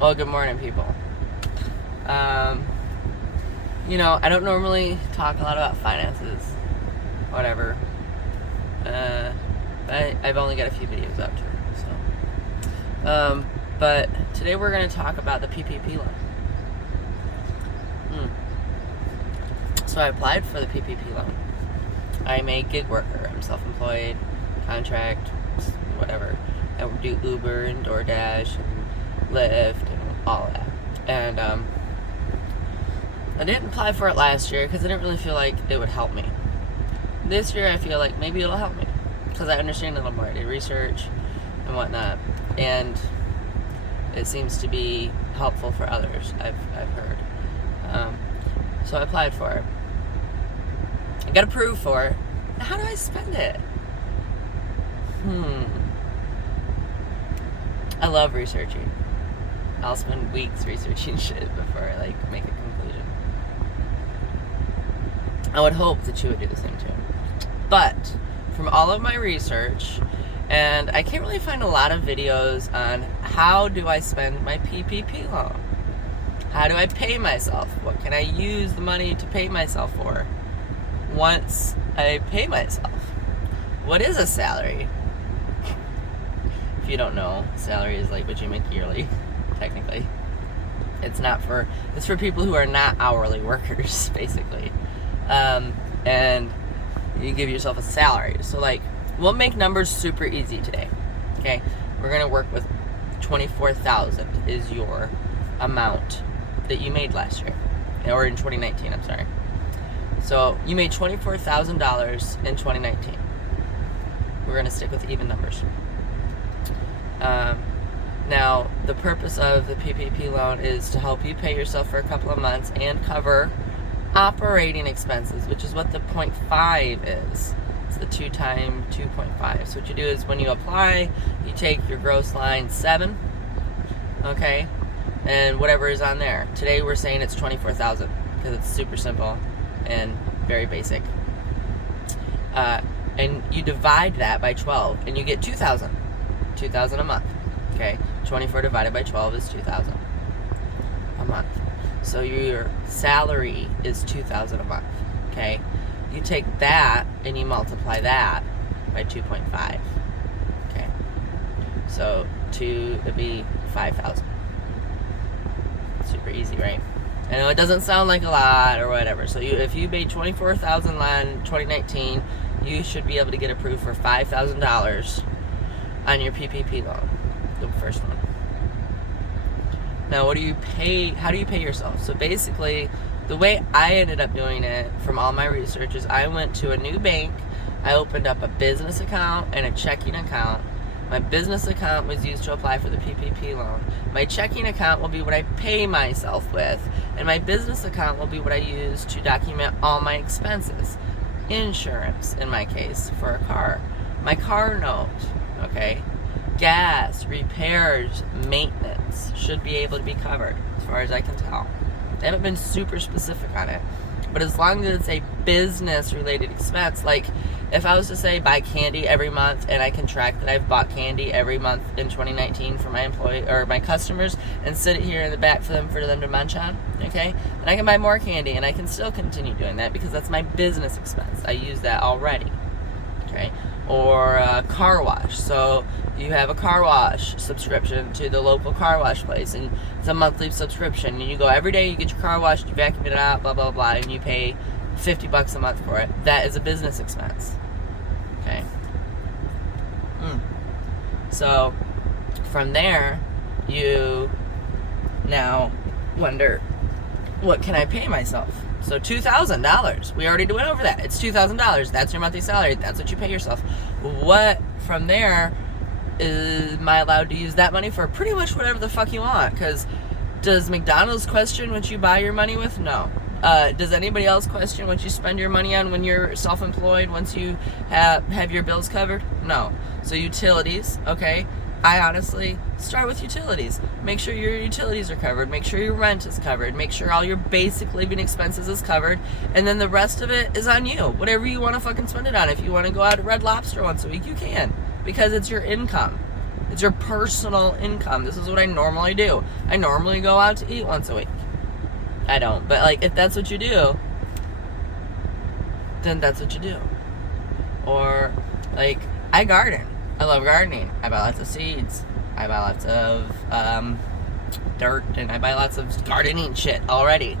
Well, good morning, people. I don't normally talk a lot about finances, whatever. I've only got a few videos up to, so. But today we're going to talk about the PPP loan. So I applied for the PPP loan. I'm a gig worker. I'm self-employed, contract, whatever. I do Uber and DoorDash and Lyft and all of that. And I didn't apply for it last year because I didn't really feel like it would help me. This year I feel like maybe it'll help me because I understand a little more. I did research and whatnot, and it seems to be helpful for others. I've heard. So I applied for it. I got approved for it. How do I spend it? I love researching. I'll spend weeks researching shit before I make a conclusion. I would hope that you would do the same too. But from all of my research, and I can't really find a lot of videos on how do I spend my PPP loan? How do I pay myself? What can I use the money to pay myself for once I pay myself? What is a salary? If you don't know, salary is like what you make yearly, technically. It's for people who are not hourly workers, basically. And you give yourself a salary. So we'll make numbers super easy today. Okay? We're gonna work with $24,000 is your amount that you made last year. Or in 2019, I'm sorry. So you made $24,000 in 2019. We're gonna stick with even numbers. Now, the purpose of the PPP loan is to help you pay yourself for a couple of months and cover operating expenses, which is what the 0.5 is. It's the 2 times 2.5. So what you do is when you apply, you take your gross line 7, okay, and whatever is on there. Today we're saying it's 24,000 because it's super simple and very basic. And you divide that by 12 and you get 2,000. 2,000 a month. Okay, 24 divided by 12 is 2,000 a month. So your salary is 2,000 a month. Okay, you take that and you multiply that by 2.5. Okay, so it'd be 5,000. Super easy, right? I know it doesn't sound like a lot or whatever. So if you made 24,000 in 2019, you should be able to get approved for $5,000 on your PPP loan, the first one. Now, how do you pay yourself? So basically, the way I ended up doing it from all my research is I went to a new bank, I opened up a business account and a checking account. My business account was used to apply for the PPP loan. My checking account will be what I pay myself with, and my business account will be what I use to document all my expenses. Insurance, in my case, for a car. My car note. Okay, gas, repairs, maintenance should be able to be covered, as far as I can tell. They haven't been super specific on it, but as long as it's a business-related expense, like if I was to say buy candy every month, and I can track that I've bought candy every month in 2019 for my employee or my customers, and sit it here in the back for them to munch on, okay, then I can buy more candy, and I can still continue doing that because that's my business expense. I use that already, okay. Or a car wash. So you have a car wash subscription to the local car wash place, and it's a monthly subscription, and you go every day, you get your car washed, you vacuum it out, blah blah blah, and you pay $50 a month for it. That is a business expense. Okay. So from there, you now wonder, what can I pay myself? So $2,000. We already went over that. It's $2,000. That's your monthly salary. That's what you pay yourself. What from there am I allowed to use that money for? Pretty much whatever the fuck you want. Because does McDonald's question what you buy your money with? No. Does anybody else question what you spend your money on when you're self-employed? Once you have your bills covered? No. So utilities, okay. I honestly start with utilities. Make sure your utilities are covered. Make sure your rent is covered. Make sure all your basic living expenses is covered. And then the rest of it is on you. Whatever you want to fucking spend it on. If you want to go out to Red Lobster once a week, you can. Because it's your income. It's your personal income. This is what I normally do. I normally go out to eat once a week. I don't, but like if that's what you do, then that's what you do. Or like I garden. I love gardening. I buy lots of seeds. I buy lots of dirt, and I buy lots of gardening shit already.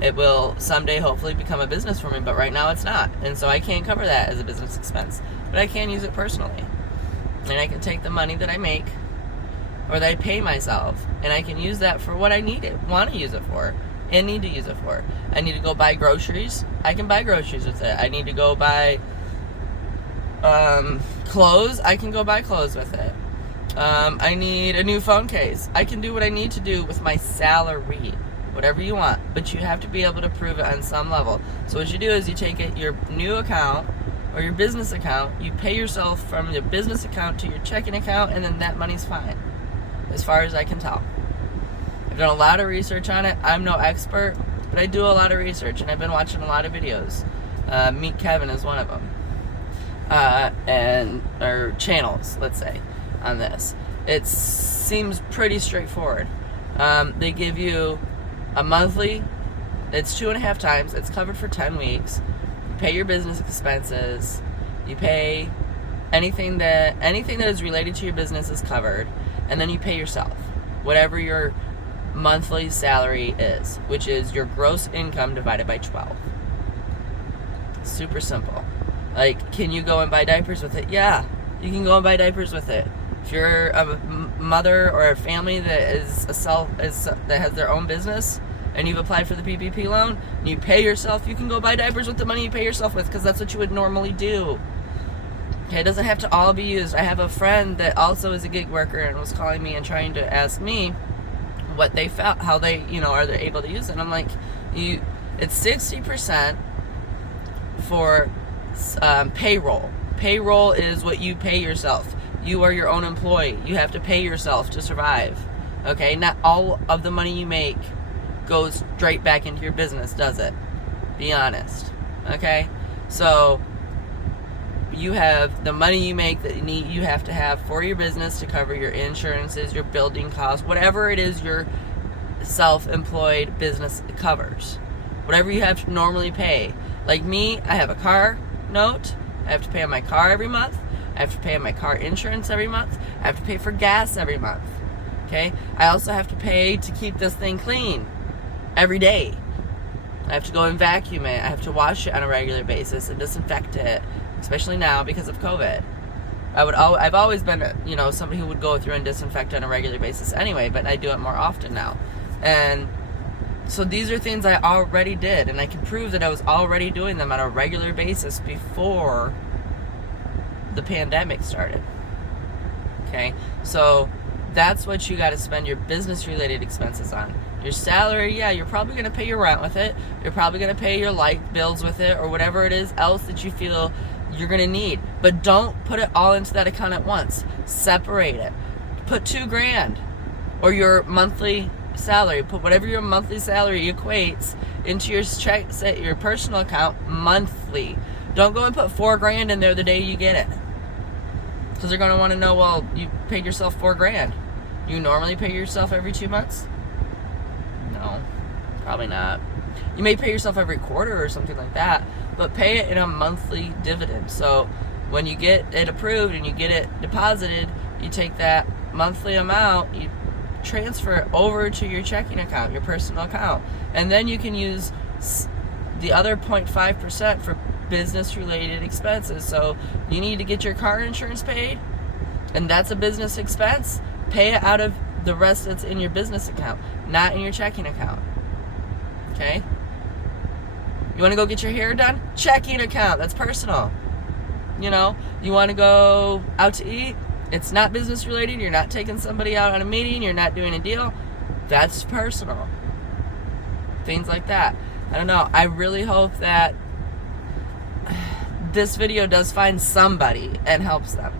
It will someday hopefully become a business for me, but right now it's not. And so I can't cover that as a business expense. But I can use it personally. And I can take the money that I make or that I pay myself, and I can use that for what I want to use it for, and need to use it for. I need to go buy groceries. I can buy groceries with it. I need to go buy clothes. I can go buy clothes with it. I need a new phone case. I can do what I need to do with my salary. Whatever you want, but you have to be able to prove it on some level. So what you do is you take it, your new account or your business account, you pay yourself from your business account to your checking account, and then that money's fine, as far as I can tell. I've done a lot of research on it. I'm no expert, but I do a lot of research, and I've been watching a lot of videos. Meet Kevin is one of them, or channels, let's say, on this. It seems pretty straightforward. They give you a monthly, it's 2.5 times, it's covered for 10 weeks. You pay your business expenses, you pay anything that is related to your business is covered, and then you pay yourself whatever your monthly salary is, which is your gross income divided by 12. Super simple. Like, can you go and buy diapers with it? Yeah, you can go and buy diapers with it. If you're a mother or a family that that has their own business, and you've applied for the PPP loan, and you pay yourself, you can go buy diapers with the money you pay yourself with, because that's what you would normally do. Okay, it doesn't have to all be used. I have a friend that also is a gig worker and was calling me and trying to ask me what they felt, how they, are they able to use it. And I'm like, it's 60% for payroll. Payroll is what you pay yourself. You are your own employee. You have to pay yourself to survive. Okay, not all of the money you make goes straight back into your business, does it? Be honest. Okay, so you have the money you make that you have to have for your business to cover your insurances, your building costs, whatever it is your self-employed business covers. Whatever you have to normally pay. Like me, I have a car note. I have to pay on my car every month. I have to pay on my car insurance every month. I have to pay for gas every month. Okay? I also have to pay to keep this thing clean every day. I have to go and vacuum it. I have to wash it on a regular basis and disinfect it, especially now because of COVID. I've always been, somebody who would go through and disinfect on a regular basis anyway, but I do it more often now. And so these are things I already did, and I can prove that I was already doing them on a regular basis before the pandemic started. Okay? So that's what you got to spend your business-related expenses on. Your salary, yeah, you're probably going to pay your rent with it. You're probably going to pay your light bills with it, or whatever it is else that you feel you're going to need. But don't put it all into that account at once. Separate it. Put $2,000 or your monthly salary. Put whatever your monthly salary equates into your personal account monthly. Don't go and put $4,000 in there the day you get it, because they're going to want to know, well, you paid yourself $4,000. You normally pay yourself every 2 months? No, probably not. You may pay yourself every quarter or something like that, but pay it in a monthly dividend. So when you get it approved and you get it deposited, you take that monthly amount, you transfer it over to your checking account, your personal account, and then you can use the other 0.5% for business-related expenses. So you need to get your car insurance paid, and that's a business expense. Pay it out of the rest that's in your business account, not in your checking account. Okay? You want to go get your hair done? Checking account. That's personal. You want to go out to eat? It's not business related. You're not taking somebody out on a meeting. You're not doing a deal. That's personal. Things like that. I don't know. I really hope that this video does find somebody and helps them.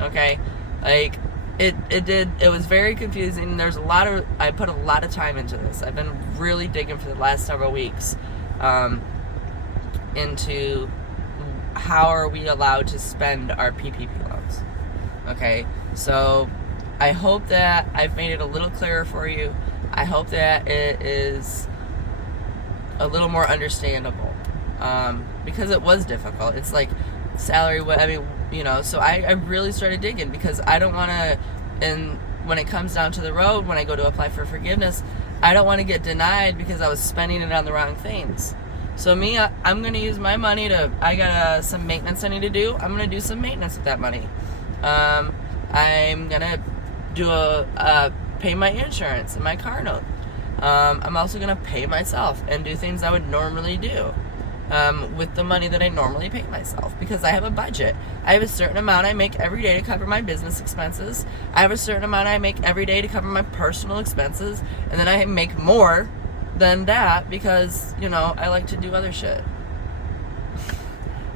Okay? Like, it was very confusing. I put a lot of time into this. I've been really digging for the last several weeks into how are we allowed to spend our PPP loans. Okay? So I hope that I've made it a little clearer for you. I hope that it is a little more understandable, because it was difficult. It's like salary, I mean, you know, so I really started digging, because I don't want to, and when it comes down to the road, when I go to apply for forgiveness, I don't want to get denied because I was spending it on the wrong things. So me, I'm going to use my money I got some maintenance I need to do. I'm going to do some maintenance with that money. I'm going to pay my insurance and my car note. I'm also going to pay myself and do things I would normally do with the money that I normally pay myself, because I have a budget. I have a certain amount I make every day to cover my business expenses. I have a certain amount I make every day to cover my personal expenses, and then I make more than that because, you know, I like to do other shit.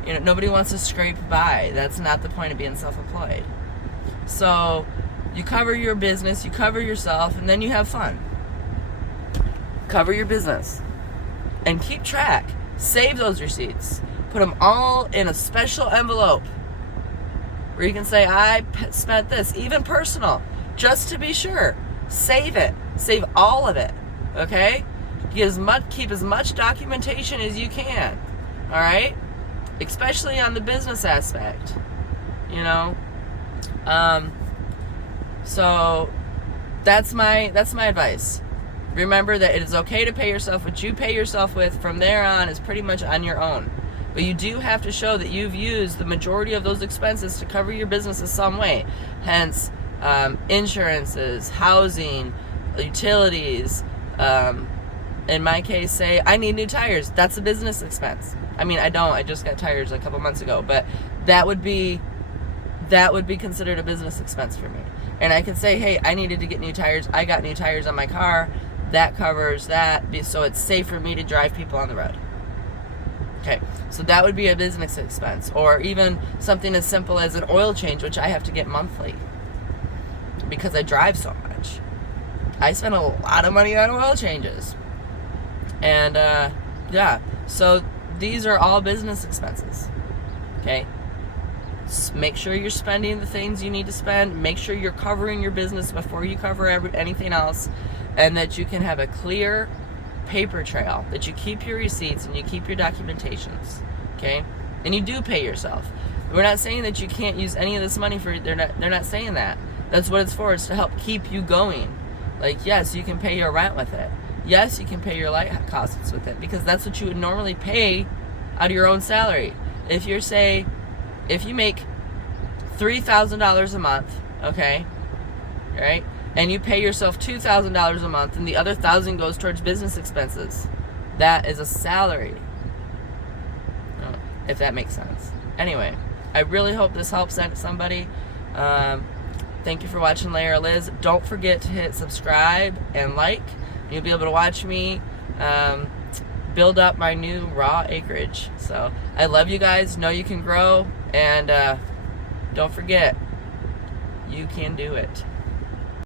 You know, nobody wants to scrape by. That's not the point of being self-employed. So you cover your business, you cover yourself, and then you have fun. Cover your business and keep track. Save those receipts. Put them all in a special envelope where you can say, I spent this, even personal, just to be sure. Save it. Save all of it. Okay? Keep as much documentation as you can. All right? Especially on the business aspect. You know? So that's my advice. Remember that it is okay to pay yourself. What you pay yourself with from there on is pretty much on your own. But you do have to show that you've used the majority of those expenses to cover your business in some way. Hence, insurances, housing, utilities. In my case, say, I need new tires. That's a business expense. I mean, I don't. I just got tires a couple months ago. But that would be considered a business expense for me. And I could say, hey, I needed to get new tires. I got new tires on my car. That covers that, so it's safe for me to drive people on the road. Okay, so that would be a business expense. Or even something as simple as an oil change, which I have to get monthly because I drive so much. I spend a lot of money on oil changes. And, yeah, so these are all business expenses. Okay? Make sure you're spending the things you need to spend. Make sure you're covering your business before you cover anything else, and that you can have a clear paper trail, that you keep your receipts and you keep your documentations, okay? And you do pay yourself. We're not saying that you can't use any of this money for. They're not saying that. That's what it's for. It's to help keep you going. Like, yes, you can pay your rent with it. Yes, you can pay your light costs with it, because that's what you would normally pay out of your own salary. If you make $3,000 a month, okay, right, and you pay yourself $2,000 a month, and the other $1,000 goes towards business expenses, that is a salary. If that makes sense. Anyway, I really hope this helps somebody. Thank you for watching Layer Liz. Don't forget to hit subscribe and like. You'll be able to watch me build up my new raw acreage. So I love you guys. Know you can grow. And don't forget, you can do it.